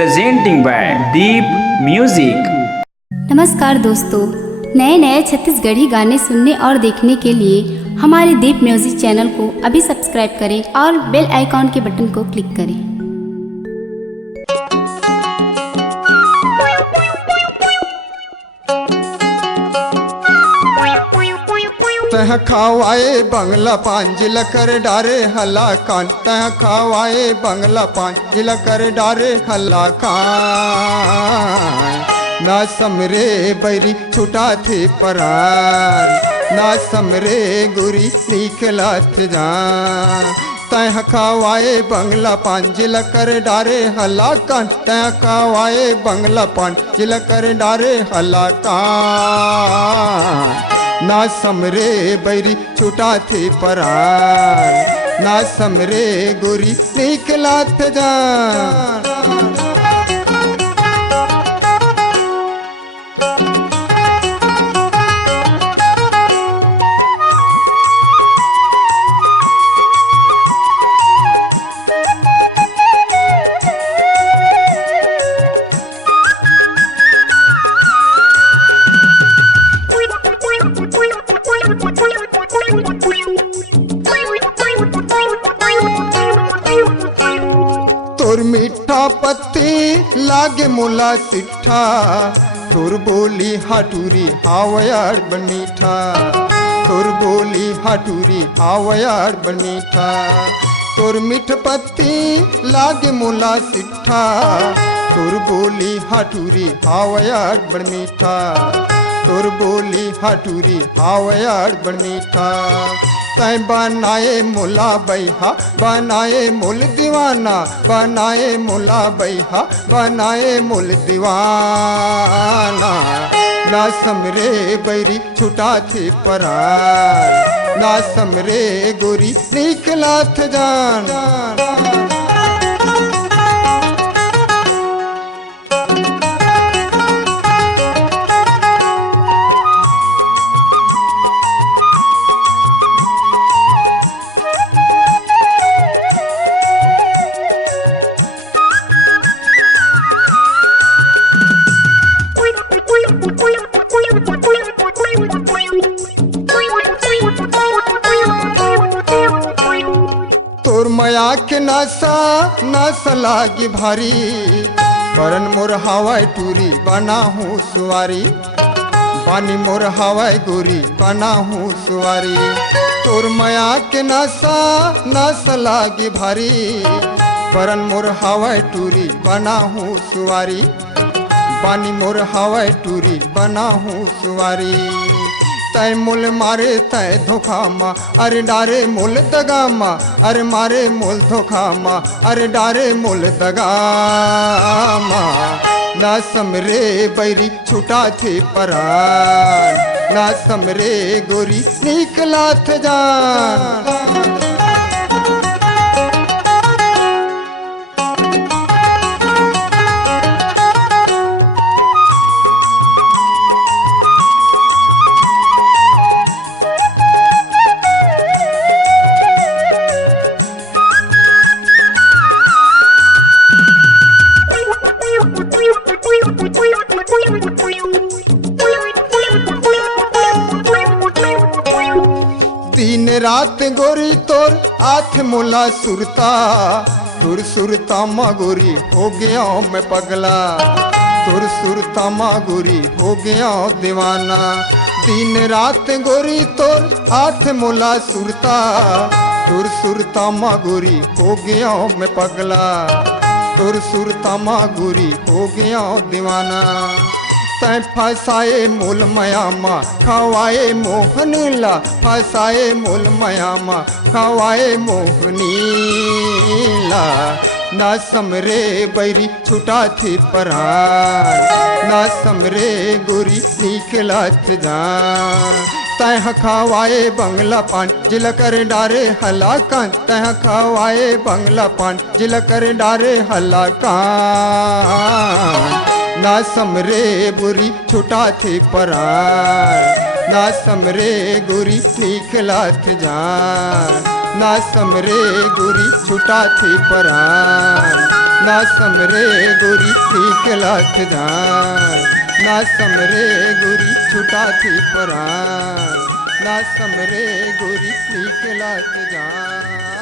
presenting by Deep Music। नमस्कार दोस्तों, नए नए छत्तीसगढ़ी गाने सुनने और देखने के लिए हमारे दीप म्यूजिक चैनल को अभी सब्सक्राइब करें और बेल आइकॉन के बटन को क्लिक करें। तह खावाए बंगला पान जिला कर डारे हल्ला कान, तह खावाए बंगला पान जिला कर डारे हल्ला कान। ना समरे बैरी छुटा थे परान, ना समरे गुरी निकला थे जान। तह खावाए बंगला पान जिला कर डारे हल्ला कान, तह खावाए बंगला पान जिला कर डारे हल्ला कान। ना समरे बैरी छुटा थे परान, ना समरे गोरी निकला थे जान। तोर मीठा पत्ती लागे मुला सिट्ठा, तोर बोली हाटूरी हावयाड़ बनीठा, तोर बोली हाटूरी हावयाड़ बनीठा। तोर मीठ पत्ती लागे मुला सिट्ठा, तोर बोली हाटूरी हावयाड़ बनीठा, तोर बोली हाटूरी हावयाड़ बनीठा। तै बनाए मुला बैहा बनाए मुल दीवाना, बनाए मुला बैहा बनाए मुल दीवाना। ना समरे बैरी छुटा थे परान, ना समरे गोरी निकला थे जान। तोर मया के नासा नासा लागी भारी, परन मोर हवाई टूरी बना हूँ सुवारी, बानी मोर हवाई गोरी बना हूँ सुवारी। तोर मया के नासा नासा लागी भारी, परन मोर हवाई टूरी बना हूँ सुवारी, बानी मोर हवाई टूरी बना हूँ सुवारी। तय मुल मारे तय धोखा मा, अरे डारे मुल दगा मा, अरे मारे मुल धोखा मा, अरे डारे मुल दगा मा। ना समरे बैरी छुटा थे परान, ना समरे गोरी निकला थे जान। दिन रात गोरी तोर आठ मुला सुरता, तुर सुरता मा गोरी हो गया मैं पगला, तुर सुरता मा गोरी हो गया दीवाना। दिन रात गोरी तोर आठ मुला सुरता, तुर सुरता मा गोरी हो गया मैं पगला, तुर सुरता मा गोरी हो गया दीवाना। तै फसाए मूल मयामा खवाए मोहनीला, फसाए मूल मयामा खवाए मोहनीला। ना समरे बैरी छुटा थी परान, ना समरे गोरी निकला थे जान। तह खवाए बंगला पान जिला कर डारे हला कान, तह खवाए बंगला पान जिला कर डारे हला कान। ना समरे बुरी छुटा थे परान, ना समरे गोरी निकला थे जान, ना समरे गोरी छुटा थे परान। ना समरे गोरी ठीक लाथ जान, ना समरे गोरी छुटा थी परान, ना समरे गोरी ठीक लाथ जान।